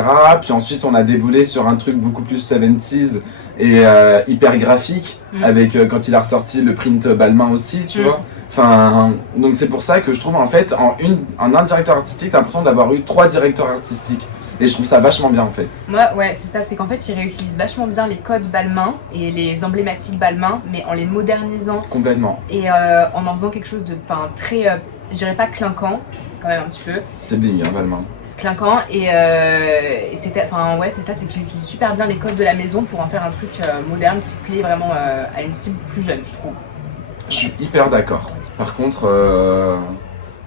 Puis ensuite on a déboulé sur un truc beaucoup plus 70s et hyper graphique, avec quand il a ressorti le print Balmain aussi, tu vois. Enfin, donc c'est pour ça que je trouve en fait en un directeur artistique, t'as l'impression d'avoir eu 3 directeurs artistiques. Et je trouve ça vachement bien en fait. Moi, ouais, c'est ça, c'est qu'en fait, ils réutilisent vachement bien les codes Balmain et les emblématiques Balmain, mais en les modernisant. Complètement. Et en faisant quelque chose de très, je dirais pas clinquant, quand même un petit peu. C'est bling, hein, Balmain. Clinquant, et c'était, enfin ouais, c'est ça, c'est qu'ils utilisent super bien les codes de la maison pour en faire un truc moderne qui plaît vraiment à une cible plus jeune, je trouve. Je suis hyper d'accord. Par contre,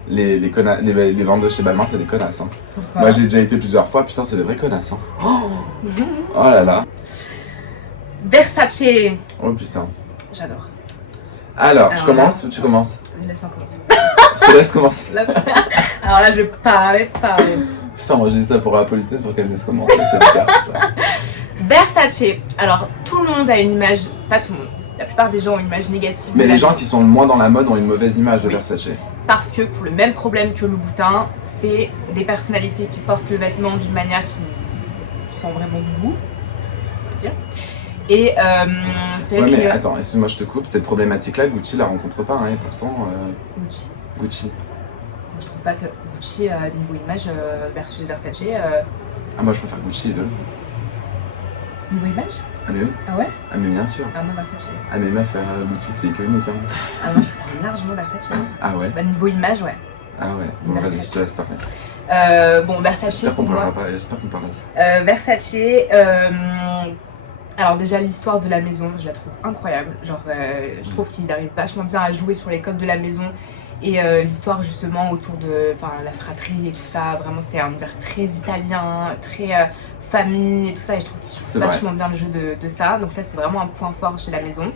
les vendeuses chez Balmain, c'est des connasses. Hein. Moi, j'ai déjà été plusieurs fois, putain, c'est des vraies connasses. Hein. Oh là là. Versace. Oh putain. J'adore. Alors, je commence ou tu commences? Laisse-moi commencer. Je te laisse commencer. Alors là, je vais parler. Putain, moi j'ai dit ça pour la politesse pour qu'elle me laisse commencer, c'est bizarre ça. Versace. Alors, tout le monde a une image, pas tout le monde. La plupart des gens ont une image négative. Mais les gens qui sont le moins dans la mode ont une mauvaise image de Versace. Parce que pour le même problème que Louboutin, c'est des personnalités qui portent le vêtement d'une manière qui sent vraiment le goût, on va dire. Et c'est vrai ouais, que... mais attends, excuse-moi, je te coupe, cette problématique-là, Gucci la rencontre pas, hein, et pourtant... Gucci. Je trouve pas que Gucci, niveau image versus Versace... Ah, moi je préfère Gucci, de. Niveau image? Ah mais oui. Ah ouais? Ah mais bien sûr. Ah moi Versace. Ah mais meuf, Gucci c'est iconique hein. Ah moi je préfère largement Versace. Ah ouais? Bah niveau image ouais. Ah ouais, bon vas-y je te laisse parler. Bon Versace j'espère qu'on moi... parle de ça. Versace, alors déjà l'histoire de la maison je la trouve incroyable. Genre je trouve qu'ils arrivent vachement bien à jouer sur les codes de la maison. Et l'histoire justement autour de la fratrie et tout ça, vraiment c'est un univers très italien, très famille et tout ça, et je trouve qu'ils jouent vachement bien le jeu de ça, donc ça c'est vraiment un point fort chez la maison.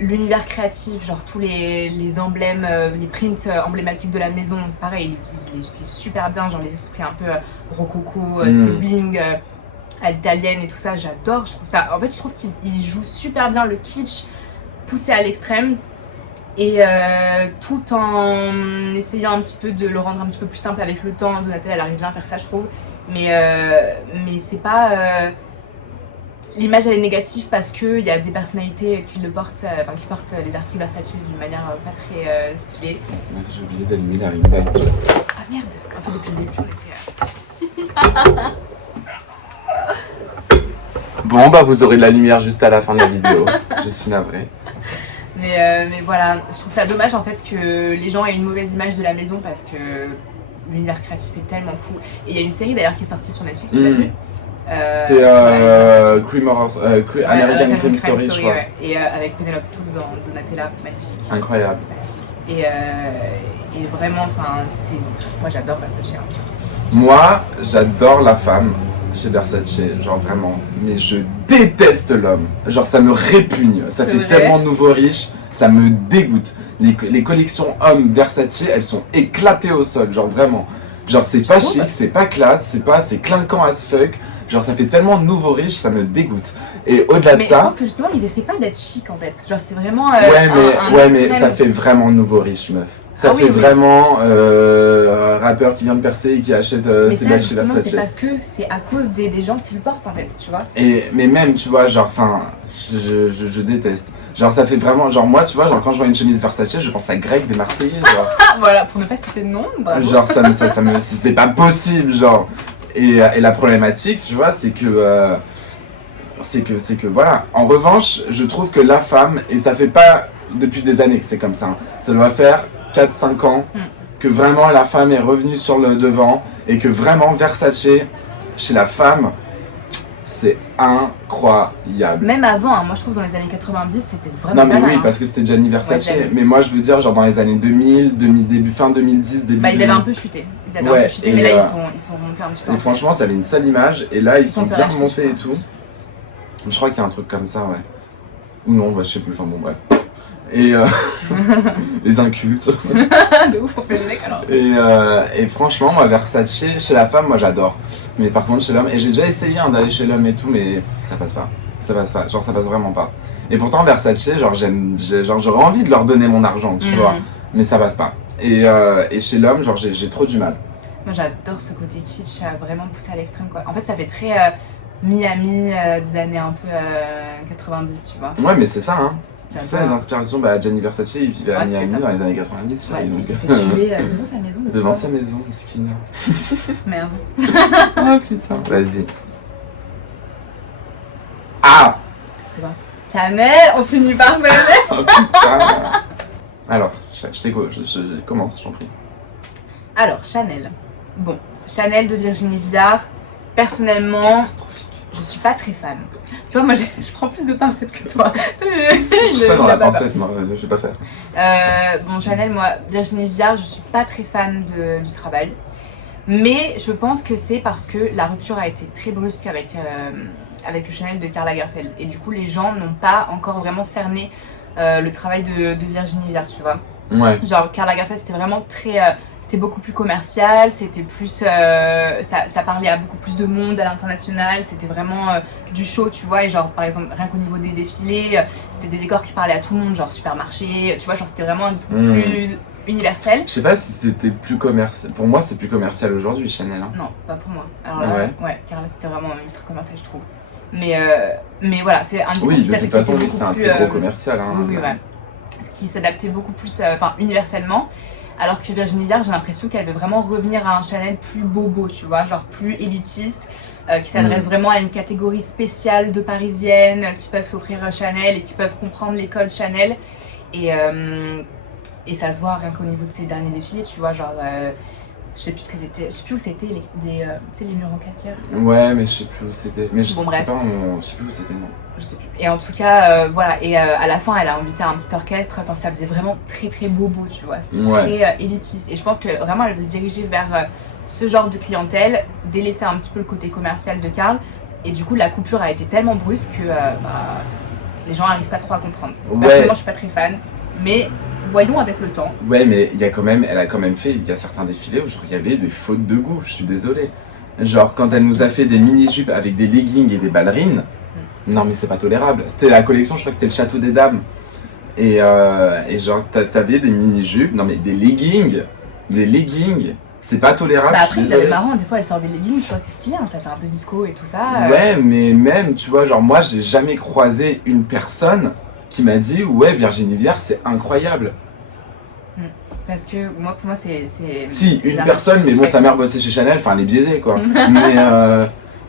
L'univers créatif, genre tous les emblèmes, les prints emblématiques de la maison, pareil, ils les utilisent super bien, genre les esprits un peu rococo, bling à l'italienne et tout ça, j'adore, je trouve ça, en fait je trouve qu'ils jouent super bien le kitsch poussé à l'extrême. Et tout en essayant un petit peu de le rendre un petit peu plus simple avec le temps. Donatella elle arrive bien à faire ça je trouve. Mais c'est pas... L'image elle est négative parce qu'il y a des personnalités qui le portent, qui portent les articles Versace d'une manière pas très stylée. J'ai oublié d'allumer la lumière. Ah merde. Un peu depuis le début on était... Bon bah vous aurez de la lumière juste à la fin de la vidéo. Je suis navrée. Mais voilà, je trouve ça dommage en fait que les gens aient une mauvaise image de la maison parce que l'univers créatif est tellement fou. Et il y a une série d'ailleurs qui est sortie sur Netflix, tu l'as vue C'est American Crime Story, je crois. ouais. Et avec Penelope Cruz dans Donatella, magnifique. Incroyable. Magnifique. Et vraiment, enfin, moi j'adore Versace. Hein. Moi, j'adore la femme chez Versace, genre vraiment. Mais je déteste l'homme. Genre ça me répugne. Ça fait vrai tellement nouveau riche, ça me dégoûte. Les collections hommes Versace, elles sont éclatées au sol, genre vraiment. Genre c'est pas chic, c'est pas classe, c'est clinquant as fuck. Genre ça fait tellement nouveau riche, ça me dégoûte. Et au-delà de mais ça... je pense que justement ils essaient pas d'être chic en fait. Genre c'est vraiment mais ça fait vraiment nouveau riche, meuf. Ça fait oui. vraiment rappeur qui vient de percer et qui achète ses bêtes chez Versace. C'est parce que c'est à cause des gens qui le portent en fait, tu vois. Mais même, tu vois, genre, enfin, je déteste. Genre ça fait vraiment, genre moi, tu vois, genre quand je vois une chemise Versace, je pense à Greg des Marseillais, genre. Voilà, pour ne pas citer de nom, bravo. Genre c'est pas possible, genre. Et la problématique, tu vois, c'est que voilà. En revanche, je trouve que la femme, et ça fait pas depuis des années que c'est comme ça, hein, ça doit faire 4-5 ans que vraiment la femme est revenue sur le devant et que vraiment Versace, chez la femme, c'est incroyable. Même avant, hein, moi je trouve dans les années 90 c'était vraiment non mais oui, hein. parce que c'était Gianni Versace, Ouais, mais moi je veux dire genre dans les années 2000, fin 2010, début ils avaient un peu chuté, mais là ils sont remontés un petit peu. Et franchement ça avait une sale image, et là ils sont bien racheter, remontés et tout. Je crois qu'il y a un truc comme ça, ouais. Ou non, bah je sais plus, enfin bon bref. Et les incultes. De ouf, on fait les mecs alors. Et franchement, moi, Versace, chez la femme, moi j'adore. Mais par contre, chez l'homme, et j'ai déjà essayé hein, d'aller chez l'homme et tout, mais ça passe pas. Ça passe pas, genre ça passe vraiment pas. Et pourtant, Versace, genre j'aurais envie de leur donner mon argent, tu vois. Mais ça passe pas. Et chez l'homme, genre j'ai trop du mal. Moi j'adore ce côté kitsch, vraiment poussé à l'extrême quoi. En fait, ça fait très Miami des années un peu 90, tu vois. Ouais, mais c'est ça, hein. C'est ça les J'adore. inspirations, Gianni Versace il vivait à Miami dans les années 90. Ouais, donc... il s'est fait tuer devant sa maison. Devant sa maison, skin. Merde. Oh putain. Vas-y. Ah C'est bon. Chanel, on finit par Chanel. Oh putain. Alors, je t'écoute, je commence, je t'en prie. Alors, Chanel. Bon, Chanel de Virginie Viard. Personnellement, Catastrophique. je suis pas très fan. Tu vois, moi je prends plus de pincettes que toi. Je suis pas dans la pincette, moi, je vais pas faire. Bon, Chanel, moi, Virginie Viard, je suis pas très fan du travail. Mais je pense que c'est parce que la rupture a été très brusque avec le Chanel de Karl Lagerfeld. Et du coup, les gens n'ont pas encore vraiment cerné le travail de Virginie Viard, tu vois. Ouais. Genre, Karl Lagerfeld, c'était vraiment très... c'était beaucoup plus commercial, c'était plus... ça parlait à beaucoup plus de monde à l'international, c'était vraiment du show, tu vois. Et genre, par exemple, rien qu'au niveau des défilés, c'était des décors qui parlaient à tout le monde, genre supermarché, tu vois, genre c'était vraiment un discours plus universel. Je sais pas si c'était plus commercial. Pour moi, c'est plus commercial aujourd'hui, Chanel. Hein. Non, pas pour moi. Alors là, ouais, Karl, c'était vraiment ultra commercial, je trouve. Mais voilà, c'est un discours Oui, qui de toute façon, c'était un plus, très gros commercial. Hein, oui, ouais. Qui s'adaptait beaucoup plus, universellement. Alors que Virginie Viard, j'ai l'impression qu'elle veut vraiment revenir à un Chanel plus bobo, tu vois, genre plus élitiste, qui s'adresse vraiment à une catégorie spéciale de parisiennes qui peuvent s'offrir Chanel et qui peuvent comprendre les codes Chanel. Et ça se voit rien qu'au niveau de ses derniers défilés, tu vois, genre... je sais plus ce que c'était, je sais plus où c'était, tu sais, les murs en calcaire. Ouais, mais je sais plus où c'était. Mais je Bon, sais bref. pas, je sais plus où c'était, non. Je sais plus. Et en tout cas, voilà, et à la fin, elle a invité un petit orchestre, enfin, ça faisait vraiment très très bobo, tu vois, c'était très élitiste. Et je pense que vraiment, elle veut se diriger vers ce genre de clientèle, délaisser un petit peu le côté commercial de Karl. Et du coup, la coupure a été tellement brusque que les gens n'arrivent pas trop à comprendre. Ouais. Personnellement, je suis pas très fan, mais voyons avec le temps. Ouais, mais elle a quand même fait, il y a certains défilés où genre il y avait des fautes de goût, je suis désolé. Genre quand elle nous a fait des mini-jupes avec des leggings et des ballerines, non mais c'est pas tolérable. C'était la collection, je crois que c'était le Château des Dames. Et genre t'avais des mini-jupes, non mais des leggings, c'est pas tolérable. Bah après, ils avaient marrant, des fois elle sort des leggings, tu vois, c'est stylé, hein, ça fait un peu disco et tout ça. Ouais, mais même, tu vois, genre moi j'ai jamais croisé une personne qui m'a dit ouais, Virginie Viard c'est incroyable. Parce que moi, pour moi, c'est... Si, une personne, mais bon, sa mère bossait chez Chanel, enfin elle est biaisée quoi.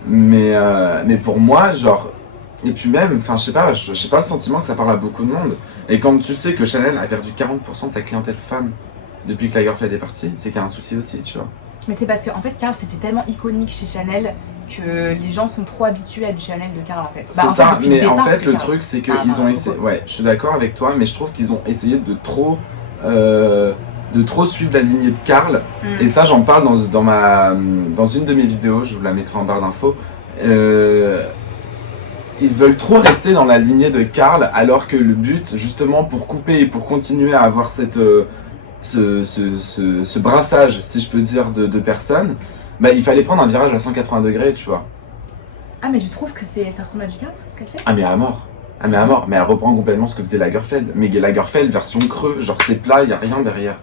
mais pour moi, genre, Et puis même, enfin je sais pas le sentiment que ça parle à beaucoup de monde. Et quand tu sais que Chanel a perdu 40% de sa clientèle femme depuis que Lagerfeld est parti, c'est qu'il y a un souci aussi, tu vois. Mais c'est parce que en fait Karl c'était tellement iconique chez Chanel que les gens sont trop habitués à du Chanel de Karl en fait. C'est ça, depuis le mais en départ, fait c'est le Karl. truc c'est qu'ils ont essayé, ouais, je suis d'accord avec toi, mais je trouve qu'ils ont essayé de trop suivre la lignée de Karl. Et ça j'en parle dans une de mes vidéos, je vous la mettrai en barre d'infos. Ils veulent trop rester dans la lignée de Karl, alors que le but, justement, pour couper et pour continuer à avoir ce brassage, si je peux dire, de personnes, bah, il fallait prendre un virage à 180 degrés, tu vois. Ah mais tu trouves que ça ressemble à du Karl, ce qu'elle fait? Ah mais à mort. Ah mais à mort. Mais elle reprend complètement ce que faisait Lagerfeld. Mais Lagerfeld, version creux, genre c'est plat, il n'y a rien derrière.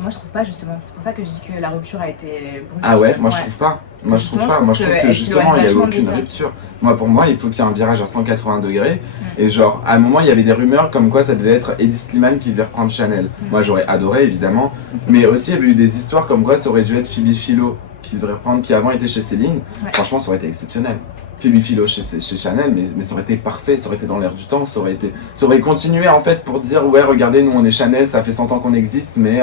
Moi je trouve pas justement, c'est pour ça que je dis que la rupture a été brusque. Ah ouais, moi je trouve pas. Moi je trouve que justement il n'y a eu aucune rupture. Moi pour moi il faut qu'il y ait un virage à 180 degrés. Et genre à un moment il y avait des rumeurs comme quoi ça devait être Hedi Slimane qui devait reprendre Chanel. Moi j'aurais adoré évidemment. Mais aussi il y avait eu des histoires comme quoi ça aurait dû être Phoebe Philo qui devrait reprendre, qui avant était chez Céline. Franchement ça aurait été exceptionnel. Phoebe Philo chez Chanel, mais ça aurait été parfait, ça aurait été dans l'air du temps, ça aurait continué en fait pour dire ouais regardez nous on est Chanel, ça fait 100 ans qu'on existe mais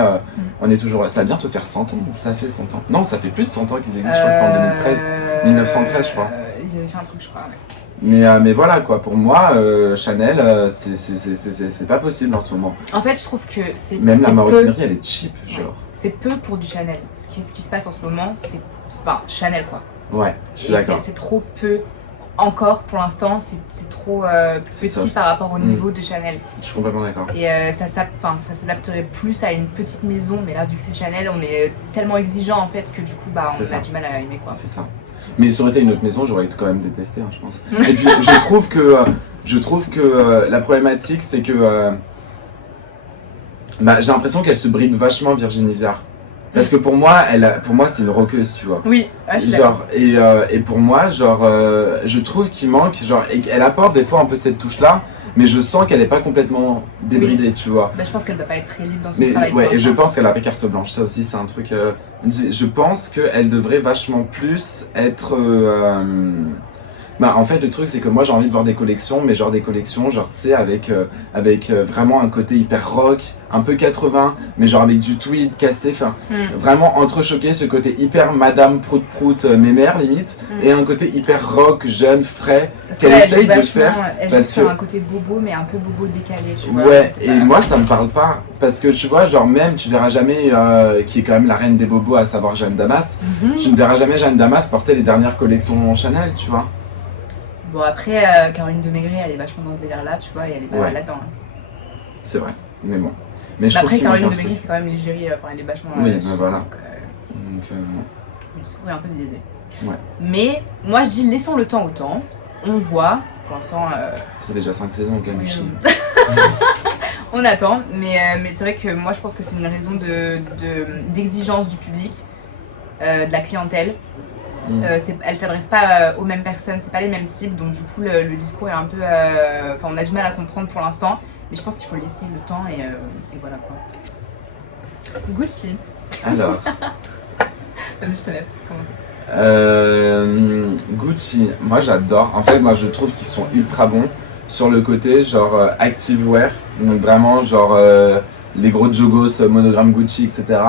on est toujours là. Ça va bientôt faire 100 ans ou ça fait 100 ans? Non ça fait plus de 100 ans qu'ils existent, je crois que c'était en 2013, 1913 je crois. Ils avaient fait un truc je crois ouais. Mais voilà quoi, pour moi Chanel c'est pas possible en ce moment. En fait je trouve que c'est même la maroquinerie elle est cheap genre. C'est peu pour du Chanel, ce qui se passe en ce moment c'est pas Chanel quoi. Ouais, je suis d'accord. C'est trop peu, encore pour l'instant, c'est trop petit soft par rapport au niveau de Chanel. Je suis complètement d'accord. Et ça s'adapterait plus à une petite maison, mais là vu que c'est Chanel, on est tellement exigeant en fait que du coup bah, on a du mal à aimer quoi. C'est ça. Mais ça aurait été une autre maison, j'aurais quand même détesté, hein, je pense. Et puis je trouve que la problématique c'est que j'ai l'impression qu'elle se bride vachement Virginie Viard. Parce que pour moi c'est une rockeuse, tu vois. Oui, genre et pour moi je trouve qu'il manque genre elle apporte des fois un peu cette touche là, mais je sens qu'elle est pas complètement débridée, tu vois. Bah, je pense qu'elle doit pas être très libre dans son travail. Ouais, et je pense qu'elle a pas carte blanche, ça aussi c'est un truc. Je pense qu'elle devrait vachement plus être. En fait le truc c'est que moi j'ai envie de voir des collections, mais genre des collections genre tu sais avec vraiment un côté hyper rock, un peu 80, mais genre avec du tweed cassé, enfin vraiment entrechoqué ce côté hyper madame prout prout mémère limite, et un côté hyper rock, jeune, frais, qu'elle essaye de faire. Elle joue sur un côté bobo mais un peu bobo décalé, tu vois. Ouais, et moi ça me parle pas, parce que tu vois genre même tu verras jamais, qui est quand même la reine des bobos à savoir Jeanne Damas, tu ne verras jamais Jeanne Damas porter les dernières collections Chanel, tu vois. Bon après, Caroline de Maigret elle est vachement dans ce délire là, tu vois, et elle est pas mal là-dedans. C'est vrai, mais bon. Mais après Caroline de Maigret c'est quand même l'égérie, elle est vachement... Oui, voilà. Donc, le discours est un peu biaisé. Ouais. Mais moi je dis laissons le temps au temps, on voit, pour l'instant... C'est déjà 5 saisons, Kamichi. On attend, mais c'est vrai que moi je pense que c'est une raison d'exigence du public, de la clientèle. Elle s'adresse pas aux mêmes personnes, c'est pas les mêmes cibles, donc du coup le discours est un peu... on a du mal à comprendre pour l'instant, mais je pense qu'il faut laisser le temps et voilà quoi. Gucci. Alors. Vas-y, je te laisse commencer. Gucci, moi j'adore. En fait, moi je trouve qu'ils sont ultra bons sur le côté genre activewear, donc vraiment genre les gros jogos, monogramme Gucci, etc.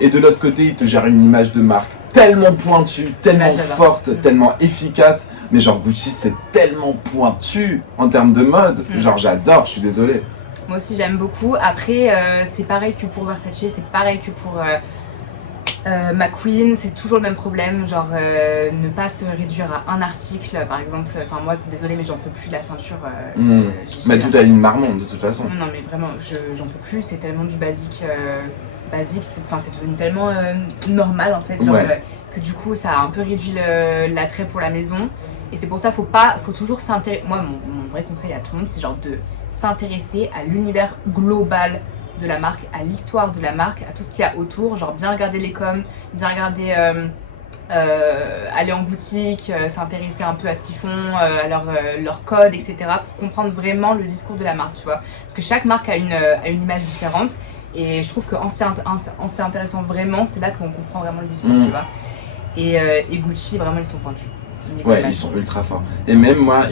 Et de l'autre côté, ils te gèrent une image de marque tellement pointue, tellement forte, tellement efficace. Mais genre Gucci, c'est tellement pointu en termes de mode. Genre j'adore, je suis désolé. Moi aussi j'aime beaucoup. Après, c'est pareil que pour Versace, c'est pareil que pour McQueen, c'est toujours le même problème. Genre ne pas se réduire à un article, par exemple. Enfin moi, désolée, mais j'en peux plus de la ceinture. Mais tout à ligne marmande de toute façon. Non mais vraiment, j'en peux plus. C'est tellement du basique. C'est devenu tellement normal en fait, genre, que du coup ça a un peu réduit l'attrait pour la maison. Et c'est pour ça faut toujours s'intéresser. Moi mon vrai conseil à tout le monde c'est genre de s'intéresser à l'univers global de la marque, à l'histoire de la marque, à tout ce qu'il y a autour, genre bien regarder les coms, bien regarder, aller en boutique, s'intéresser un peu à ce qu'ils font, à leur code, etc. pour comprendre vraiment le discours de la marque, tu vois. Parce que chaque marque a une image différente. Et je trouve qu'en s'y intéressant vraiment, c'est là qu'on comprend vraiment le discours, tu vois. Et Gucci, vraiment, ils sont pointus. niveau Ouais, image. ils sont ultra forts. Et même moi,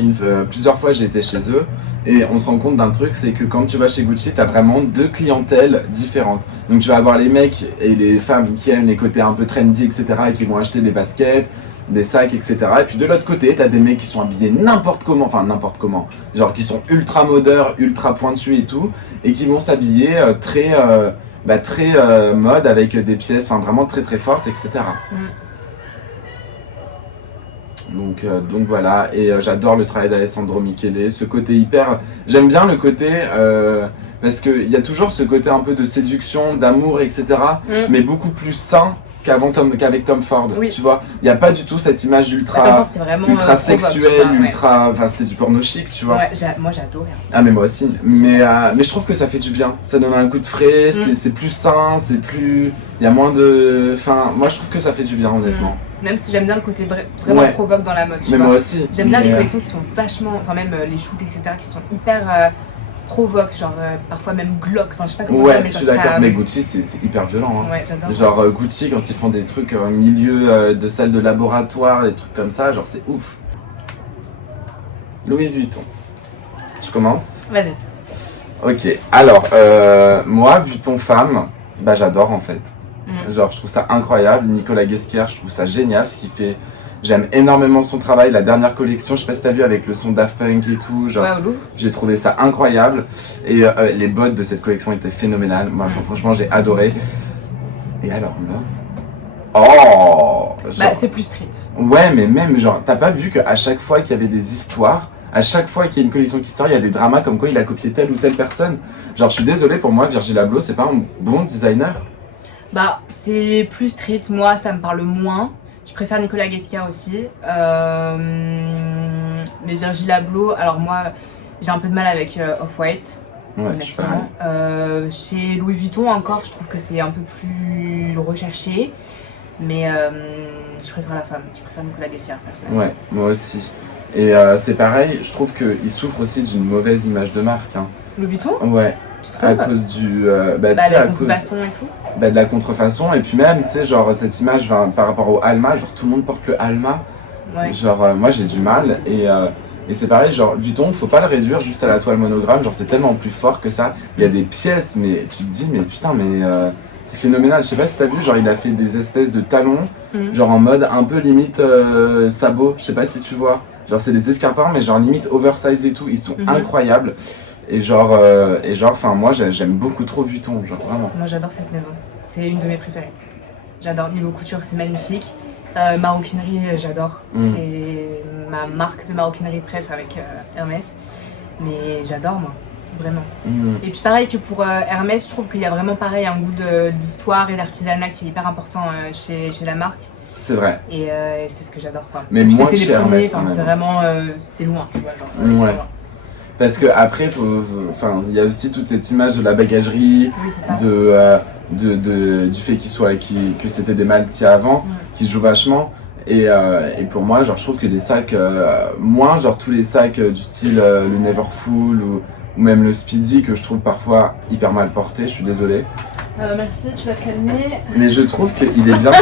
plusieurs fois j'ai été chez eux et on se rend compte d'un truc, c'est que quand tu vas chez Gucci, t'as vraiment deux clientèles différentes. Donc tu vas avoir les mecs et les femmes qui aiment les côtés un peu trendy, etc. et qui vont acheter des baskets, des sacs, etc. Et puis de l'autre côté, t'as des mecs qui sont habillés n'importe comment, genre qui sont ultra modeurs, ultra pointus et tout, et qui vont s'habiller très mode avec des pièces, enfin vraiment très très fortes, etc. Donc voilà, et j'adore le travail d'Alessandro Michele, ce côté hyper... J'aime bien le côté, parce qu'il y a toujours ce côté un peu de séduction, d'amour, etc. Mais beaucoup plus sain qu'avec Tom Ford, Oui. tu vois. Il n'y a pas du tout cette image ultra sexuelle, ultra... Enfin, c'était du porno chic, tu vois. Ouais, moi j'adore. Ah mais moi aussi, mais je trouve que ça fait du bien, ça donne un coup de frais, c'est plus sain, c'est plus... Il y a moins de... Enfin, moi je trouve que ça fait du bien honnêtement. Même si j'aime bien le côté vraiment provoque dans la mode, tu vois. Moi aussi. J'aime bien les collections qui sont vachement... Enfin même les shoots, etc. qui sont hyper provoque, genre parfois même glauque, enfin je sais pas comment dire, mais je suis d'accord, mais Gucci c'est hyper violent. Hein. Ouais, j'adore. Genre Gucci quand ils font des trucs au milieu de salles de laboratoire, des trucs comme ça, genre c'est ouf. Louis Vuitton. Je commence ? Vas-y. Ok, alors moi Vuitton femme, bah j'adore en fait. Genre je trouve ça incroyable, Nicolas Ghesquière, je trouve ça génial ce qu'il fait. J'aime énormément son travail, la dernière collection, je sais pas si t'as vu avec le son Daft Punk et tout, genre j'ai trouvé ça incroyable et les bottes de cette collection étaient phénoménales, moi franchement j'ai adoré. Et alors là, bah c'est plus street. Ouais mais même genre, t'as pas vu qu'à chaque fois qu'il y avait des histoires, à chaque fois qu'il y a une collection qui sort, il y a des dramas comme quoi il a copié telle ou telle personne. Genre je suis désolé, pour moi Virgil Abloh c'est pas un bon designer. Bah c'est plus street, moi ça me parle moins. Je préfère Nicolas Ghesquière aussi, mais Virgil Abloh, alors moi j'ai un peu de mal avec Off-White, honnêtement. Chez Louis Vuitton encore, je trouve que c'est un peu plus recherché, mais je préfère la femme, je préfère Nicolas Ghesquière personnellement. Ouais, moi aussi. Et c'est pareil, je trouve qu'il souffre aussi d'une mauvaise image de marque. Hein. Louis Vuitton ? Ouais. À cause du... la contrefaçon et tout. De la contrefaçon, et puis même, tu sais, genre cette image par rapport au Alma, genre tout le monde porte le Alma. Ouais. Genre moi j'ai du mal, et c'est pareil, genre Vuitton, faut pas le réduire juste à la toile monogramme, genre c'est tellement plus fort que ça. Il y a des pièces, mais tu te dis, mais putain, mais c'est phénoménal. Je sais pas si t'as vu, genre il a fait des espèces de talons, genre en mode un peu limite sabot, je sais pas si tu vois. Genre c'est des escarpins, mais genre limite oversize et tout, ils sont incroyables. Et genre, enfin moi j'aime beaucoup trop Vuitton, genre vraiment. Moi j'adore cette maison, c'est une de mes préférées. J'adore, niveau couture c'est magnifique. Maroquinerie j'adore, c'est ma marque de maroquinerie préf avec Hermès. Mais j'adore moi, vraiment. Et puis pareil que pour Hermès, je trouve qu'il y a vraiment pareil un goût d'histoire et d'artisanat qui est hyper important chez la marque. C'est vrai. Et c'est ce que j'adore quoi. Mais moins que chez Hermès quand même. C'est vraiment, c'est loin tu vois genre. Ouais. Parce que après, il y a aussi toute cette image de la bagagerie, du fait que c'était des Maltiers avant, qui joue vachement. Et pour moi, genre, je trouve que des sacs, moins genre tous les sacs du style le Neverfull ou même le Speedy, que je trouve parfois hyper mal porté, je suis désolé. Merci, tu vas te calmer. Mais je trouve qu'il est bien...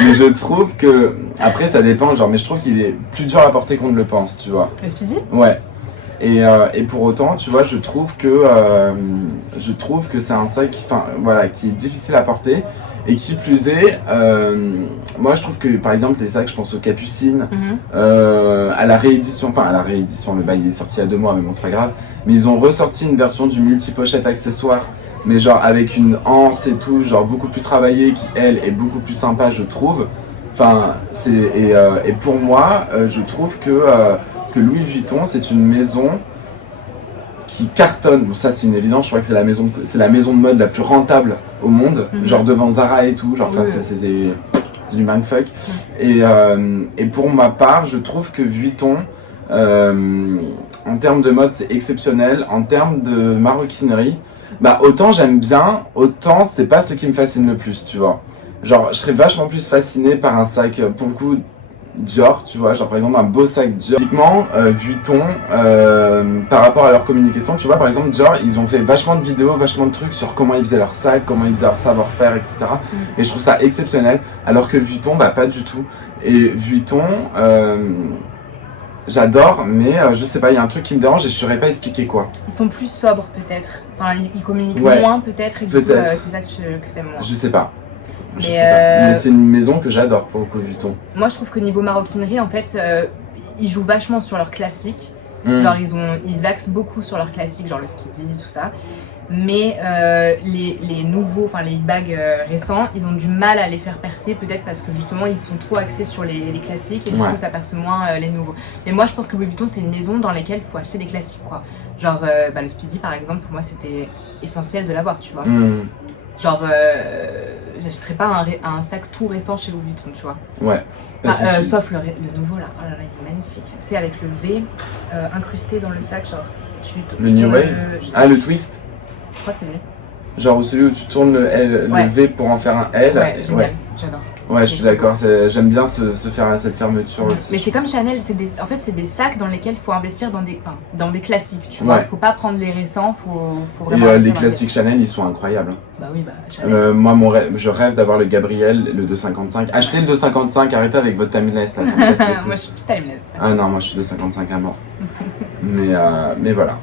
Mais je trouve que, après ça dépend, genre, mais je trouve qu'il est plus dur à porter qu'on ne le pense, tu vois. Le Speedy ? Ouais. Et pour autant, tu vois, je trouve que c'est un sac qui est difficile à porter. Et qui plus est, moi je trouve que par exemple les sacs, je pense aux Capucines, à la réédition, le bail est sorti il y a 2 mois mais bon c'est pas grave, mais ils ont ressorti une version du multi-pochette accessoire, mais genre avec une anse et tout, genre beaucoup plus travaillée, qui elle est beaucoup plus sympa je trouve. Enfin, et pour moi, je trouve que Louis Vuitton c'est une maison qui cartonne. Bon, ça c'est une évidence, je crois que c'est la maison de mode la plus rentable au monde, genre devant Zara et tout, genre c'est du mindfuck. Et pour ma part, je trouve que Vuitton, en termes de mode c'est exceptionnel, en termes de maroquinerie, bah autant j'aime bien, autant c'est pas ce qui me fascine le plus, tu vois. Genre je serais vachement plus fasciné par un sac, pour le coup, Dior, tu vois, genre par exemple un beau sac Dior. Typiquement, Vuitton, par rapport à leur communication, tu vois, par exemple Dior, ils ont fait vachement de vidéos, vachement de trucs sur comment ils faisaient leur sac, comment ils faisaient leur savoir-faire, etc. Et je trouve ça exceptionnel, alors que Vuitton, bah pas du tout. Et Vuitton, j'adore, mais je sais pas, il y a un truc qui me dérange et je saurais pas expliquer quoi. Ils sont plus sobres peut-être. Enfin, ils communiquent Ouais. moins peut-être. Et du coup, Peut-être. c'est ça que t'aimes moins. Je sais pas. Je Mais, sais pas. Mais c'est une maison que j'adore pour le coup, Vuitton. Moi, je trouve que niveau maroquinerie, en fait, ils jouent vachement sur leurs classiques. Genre, ils axent beaucoup sur leurs classiques, genre le Speedy, tout ça. Mais les nouveaux, enfin les bags récents, ils ont du mal à les faire percer, peut-être parce que justement ils sont trop axés sur les classiques et du coup ça perce moins les nouveaux. Mais moi je pense que Louis Vuitton c'est une maison dans laquelle il faut acheter des classiques quoi. Genre le Speedy par exemple, pour moi c'était essentiel de l'avoir, tu vois. Genre j'achèterais pas un sac tout récent chez Louis Vuitton, tu vois. Ouais. Sauf le nouveau là, oh là là il est magnifique. Tu sais avec le V incrusté dans le sac, genre le New Wave. Le twist. Je crois que c'est lui. Genre celui où tu tournes le V pour en faire un L. Ouais, génial, j'adore. Ouais, je suis d'accord, j'aime bien cette fermeture aussi. Mais c'est comme Chanel, en fait c'est des sacs dans lesquels il faut investir dans des classiques, tu vois. Faut pas prendre les récents, faut vraiment... Et les classiques Chanel, ils sont incroyables. Bah oui, bah Chanel. Moi, je rêve d'avoir le Gabriel, le 255. Achetez le 255, arrêtez avec votre timeless là, ça me casse les couilles. Moi je suis plus timeless. Ah non, moi je suis 255 à mort. mais voilà.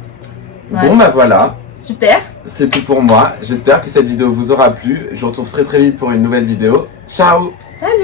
Ouais. Bon bah voilà. Super. C'est tout pour moi. J'espère que cette vidéo vous aura plu. Je vous retrouve très vite pour une nouvelle vidéo. Ciao. Salut.